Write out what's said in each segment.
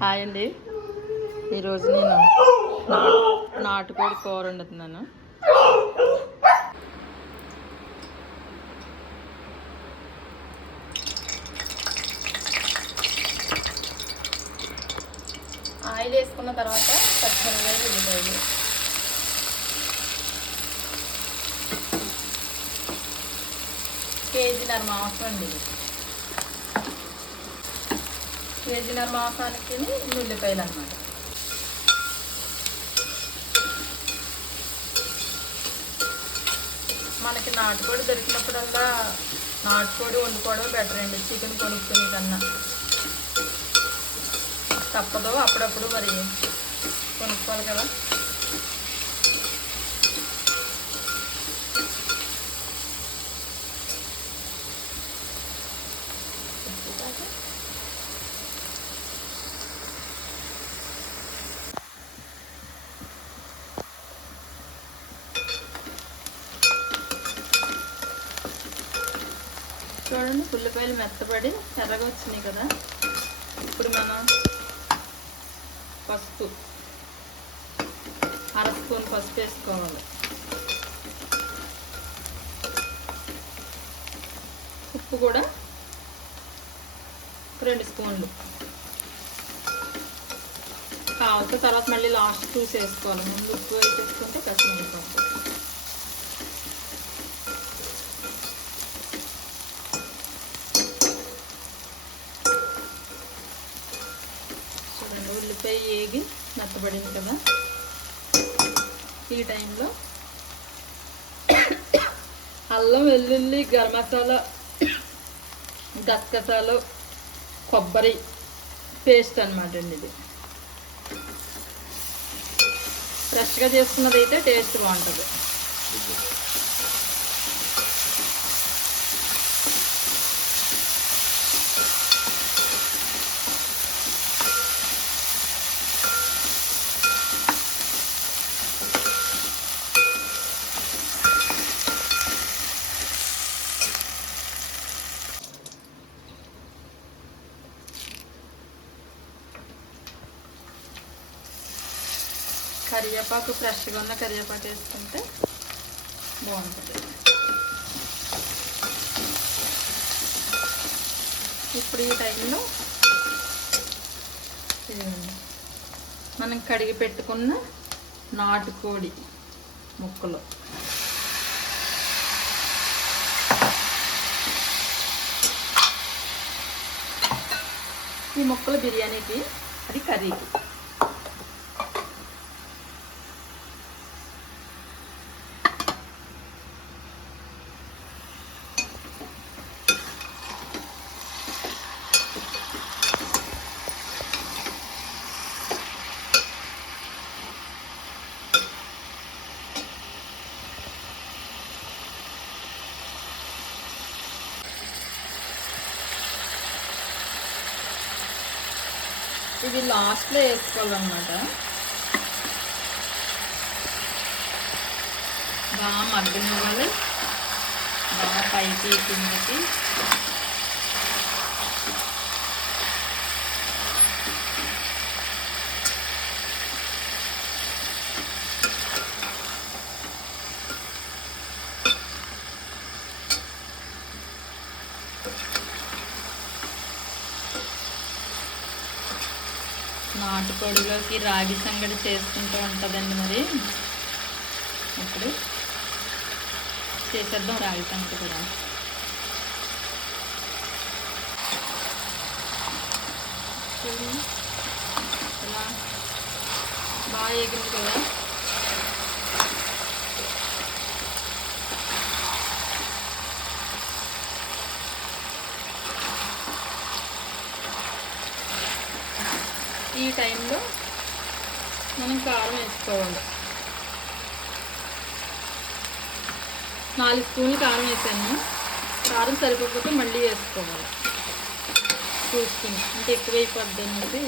Hi అండి. ఈరోజు నేను నాటుకోడి కూర వండుతున్నాను. ఆయిల్ వేసుకున్న తర్వాత పచ్చిమిరపకాయలు, ఉల్లిపాయలు, కేజీన్నర మాంసం అండి. కేజీన్నర మాంసానికి ఉల్లిపాయలు అన్నమాట. మనకి నాటుకోడి దొరికినప్పుడల్లా నాటుకోడి వండుకోవడం బెటర్ అండి, చికెన్ కొనుక్కునే కన్నా. తప్పదు, అప్పుడప్పుడు మరి కొనుక్కోవాలి కదా. చూడండి, ఉల్లిపాయలు మెత్తపడి ఎర్రగా వచ్చినాయి కదా. ఇప్పుడు మనం పసుపు, అర స్పూన్ పసుపు వేసుకోవాలి. ఉప్పు కూడా 2 స్పూన్లు కావాలి. తర్వాత మళ్ళీ లాస్ట్ చూసి వేసుకోవాలి. ముందు ఉప్పు వేసేసుకుంటే కష్టం అయిపోతుంది. చూడండి, ఉల్లిపాయ ఏగి మెత్తబడింది కదా. ఈ టైంలో అల్లం, వెల్లుల్లి, గరం మసాలా, గసగసాలు, కొబ్బరి పేస్ట్ అనమాట అండి. ఇది ఫ్రెష్గా చేసుకున్నది అయితే టేస్ట్ బాగుంటుంది. కరివేపాకు, ఫ్రెష్గా ఉన్న కరివేపాకు వేసుకుంటే బాగుంటుంది. ఇప్పుడు ఈ టైంలో మనం కడిగి పెట్టుకున్న నాటుకోడి ముక్కలు, ఈ ముక్కలు బిర్యానీకి, అది కర్రీకి. ఇది లాస్ట్లో వేసుకోవాలన్నమాట. బాగా మగ్గనివ్వాలి, బాగా పైకి కిందకి. నాటుకోడిలోకి రాగి సంగటి చేసుకుంటూ ఉంటుందండి. మరి ఇప్పుడు చేసేద్దాం రాగి సంగటి కూడా. ఇలా బాగా ఎగింది కదా. ఈ టైంలో మనం కారం వేసుకోవాలి. 4 స్పూన్లు కారం వేసాను. కారం సరిపోకపోతే మళ్ళీ వేసుకోవాలి చూసుకుని, అంటే ఎక్కువైపోద్ది అనేసి.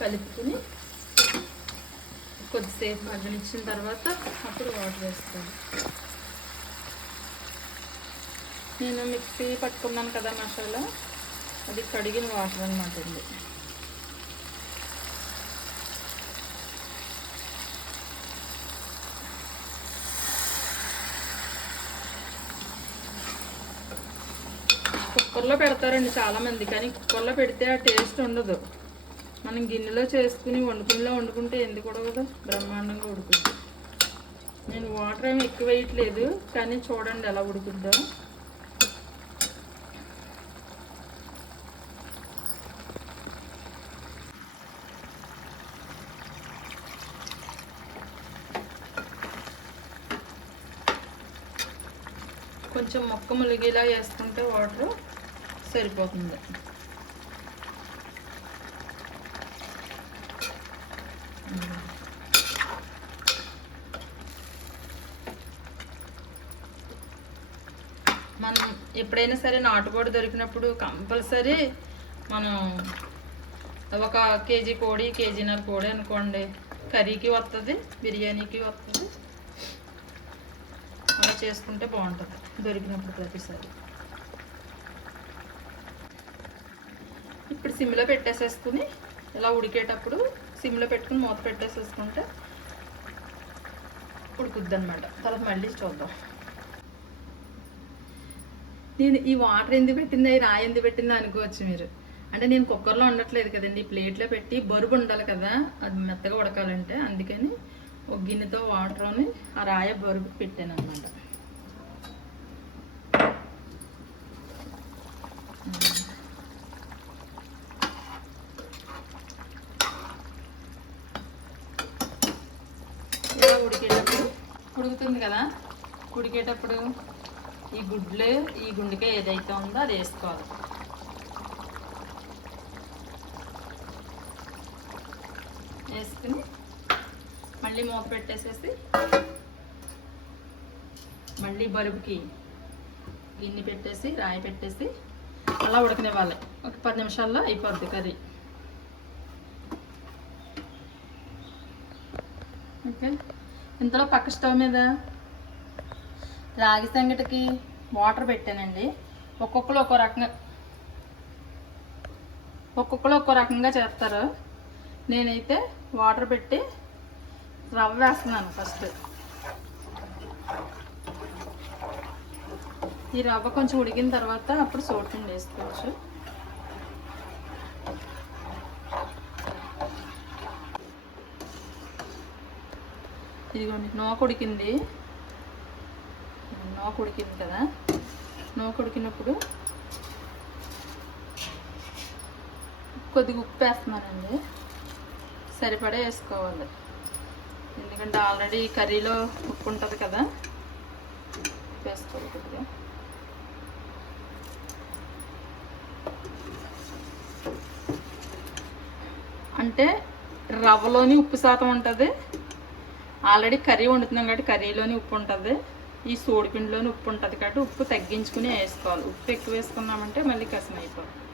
కలుపుకుని కొద్దిసేపు మగ్గనిచ్చిన తర్వాత అప్పుడు వాటర్ వేస్తాను. నేను మిక్సీ పట్టుకున్నాను కదా మసాలా, అది కడిగిన వాటర్ అన్నమాట అండి. కుక్కర్లో పెడతారండి చాలామంది, కానీ కుక్కర్లో పెడితే ఆ టేస్ట్ ఉండదు. మనం గిన్నెలో చేసుకుని వండుకుంటే ఎందుకు ఉడకదు, బ్రహ్మాండంగా ఉడుకుద్ది. నేను వాటర్ ఏమి ఎక్కువ వేయట్లేదు, కానీ చూడండి ఎలా ఉడుకుద్దో. కొంచెం మొక్క ములిగేలా వేసుకుంటే వాటర్ సరిపోతుంది. మనం ఎప్పుడైనా సరే నాటుకోడి దొరికినప్పుడు కంపల్సరీ మనం ఒక కేజీ కోడి, కేజీన్నర కోడి అనుకోండి, కర్రీకి వస్తుంది, బిర్యానీకి వస్తుంది. అలా చేసుకుంటే బాగుంటుంది దొరికినప్పుడు ప్రతిసారి. ఇప్పుడు సిమ్లో పెట్టేసేసుకుని ఇలా ఉడికేటప్పుడు సిమ్లో పెట్టుకుని మూత పెట్టేసేసుకుంటే ఉడుకుద్ది అనమాట. తర్వాత మళ్ళీ చూద్దాం. నేను ఈ వాటర్ ఎందుకు పెట్టిందా, ఈ రాయి ఎందుకు పెట్టిందా అనుకోవచ్చు మీరు. అంటే నేను కుక్కర్లో ఉండట్లేదు కదండి, ప్లేట్లో పెట్టి బరువు ఉండాలి కదా అది మెత్తగా ఉడకాలంటే, అందుకని ఒక గిన్నెతో వాటర్ని ఆ రాయ బరువు పెట్టాను అనమాట. ఇలా ఉడుకుతుంది కదా, ఉడికేటప్పుడు ఈ గుడ్లు, ఈ గుండెకాయ ఏదైతే ఉందో అది వేసుకోవాలి. వేసుకుని మళ్ళీ మూత పెట్టేసేసి మళ్ళీ బరుపుకి గిన్నె పెట్టేసి రాయి పెట్టేసి అలా ఉడకనివ్వాలి. ఒక 10 నిమిషాల్లో అయిపోద్ది కర్రీ. ఓకే, ఇంతలో పక్క స్టవ్ మీద రాగి సంగటికి వాటర్ పెట్టానండి. ఒక్కొక్కరు ఒక్కో రకంగా చేస్తారు. నేనైతే వాటర్ పెట్టి రవ్వ వేస్తున్నాను ఫస్ట్. ఈ రవ్వ కొంచెం ఉడికిన తర్వాత అప్పుడు సోడిపిండి వేసుకోవచ్చు. ఇదిగోండి నూక ఉడికింది కదా, నూక ఉడికినప్పుడు కొద్దిగా ఉప్పు వేస్తున్నానండి. సరిపడా వేసుకోవాలి, ఎందుకంటే ఆల్రెడీ కర్రీలో ఉప్పు ఉంటుంది కదా, వేసుకోవాలి కొద్దిగా. అంటే రవ్వలోని ఉప్పు శాతం ఉంటుంది, ఆల్రెడీ కర్రీ వండుతున్నాం కాబట్టి కర్రీలోని ఉప్పు ఉంటుంది, ఈ సోడిపిండిలోని ఉప్పు ఉంటుంది కాబట్టి ఉప్పు తగ్గించుకుని వేసుకోవాలి. ఉప్పు ఎక్కువ వేసుకున్నామంటే మళ్ళీ కసం అయిపోతుంది.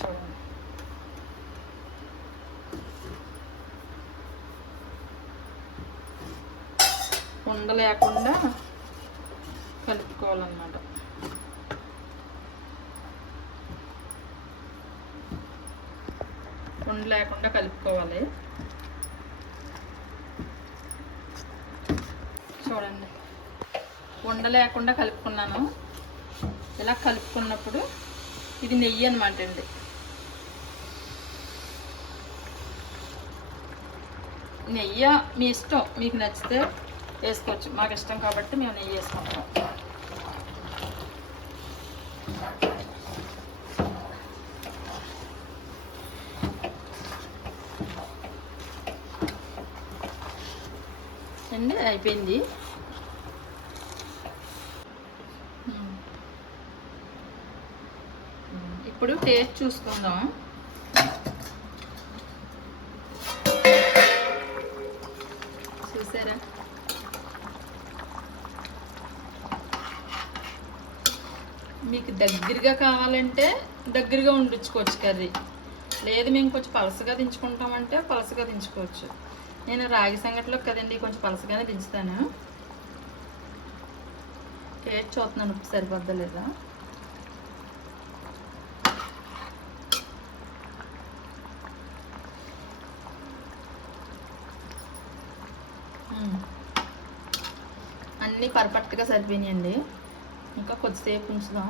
చూడండి, ఉండ లేకుండా కలుపుకోవాలన్నమాట. ఉండ లేకుండా కలుపుకోవాలి. చూడండి, ఉండ లేకుండా కలుపుకున్నాను. ఇలా కలుపుకున్నప్పుడు ఇది నెయ్యి అనమాట అండి. నెయ్యి మీ ఇష్టం, మీకు నచ్చితే వేసుకోవచ్చు. మాకు ఇష్టం కాబట్టి మేము నెయ్యి వేసుకుంటాం. అండి అయిపోయింది. ఇప్పుడు టేస్ట్ చూసుకుందాం. చూసారా, మీకు దగ్గరగా కావాలంటే దగ్గరగా ఉండించుకోవచ్చు కర్రీ. లేదు మేము కొంచెం పలసగా దించుకుంటామంటే పలసగా దించుకోవచ్చు. నేను రాగి సంగటిలో కదండి కొంచెం పలసగానే దించుతాను. టేస్ట్ చూస్తున్నాను ఉప్పు సరిపోద్దా లేదా. అన్నీ పర్ఫెక్ట్గా సరిపోయినాయండి. ఇంకా కొద్దిసేపు ఉంచుదాం.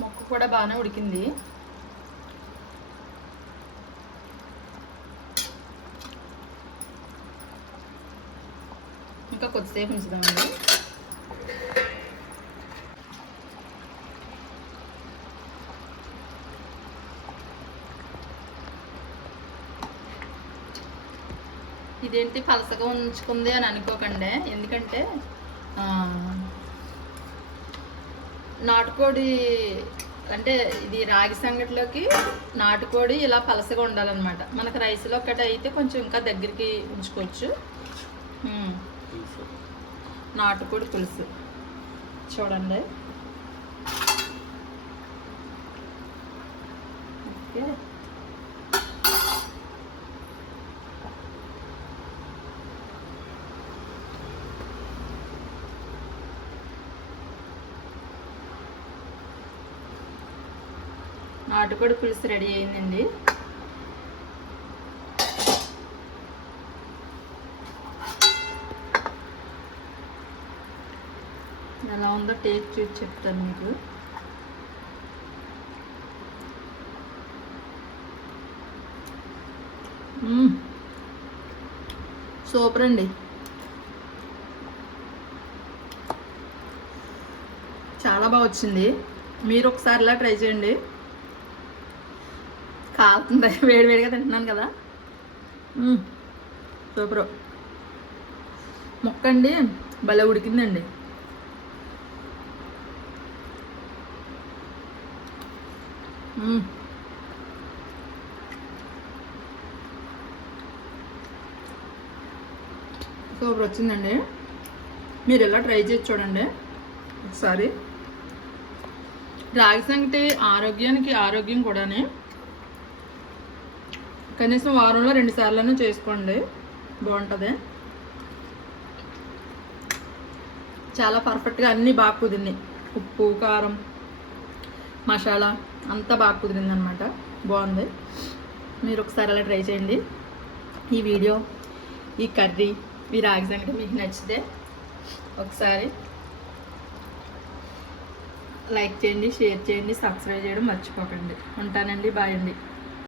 మొక్క కూడా బాగానే ఉడికింది. ఇంకా కొద్దిసేపు ఉంచుదామండి. ఇదేంటి పలసగా ఉంచుకుంది అని అనుకోకండి. ఎందుకంటే నాటుకోడి అంటే ఇది రాగి సంగటిలోకి నాటుకోడి ఇలా పలసగా ఉండాలన్నమాట. మనకు రైస్లో ఒకటి అయితే కొంచెం ఇంకా దగ్గరికి ఉంచుకోవచ్చు. నాటుకోడి పులుసు చూడండి. ఓకే, నాటుకోడి పులుసు రెడీ అయిందండి. ఎలా ఉందో టేస్ట్ చూసి చెప్తాను మీకు. సూపర్ అండి. చాలా బాగా వచ్చింది. మీరు ఒకసారి ఇలా ట్రై చేయండి. కాలుతుంది, వేడివేడిగా తింటున్నాను కదా. సూపర్. మొక్క అండి భలే ఉడికిందండి. సూపర్ వచ్చిందండి. మీరు ఎలా ట్రై చేసి చూడండి ఒకసారి. రాగి సంగటి ఆరోగ్యానికి ఆరోగ్యం కూడానే. కనీసం వారంలో 2 సార్లు చేసుకోండి, బాగుంటుంది. చాలా పర్ఫెక్ట్గా అన్నీ బాగా కుదిరినాయి. ఉప్పు, కారం, మసాలా అంతా బాగా కుదిరింది అనమాట. బాగుంది. మీరు ఒకసారి అలా ట్రై చేయండి. ఈ వీడియో, ఈ కర్రీ, ఈ రాగి సంగటి మీకు నచ్చితే ఒకసారి లైక్ చేయండి, షేర్ చేయండి, సబ్స్క్రైబ్ చేయడం మర్చిపోకండి. ఉంటానండి. బాయ్ అండి.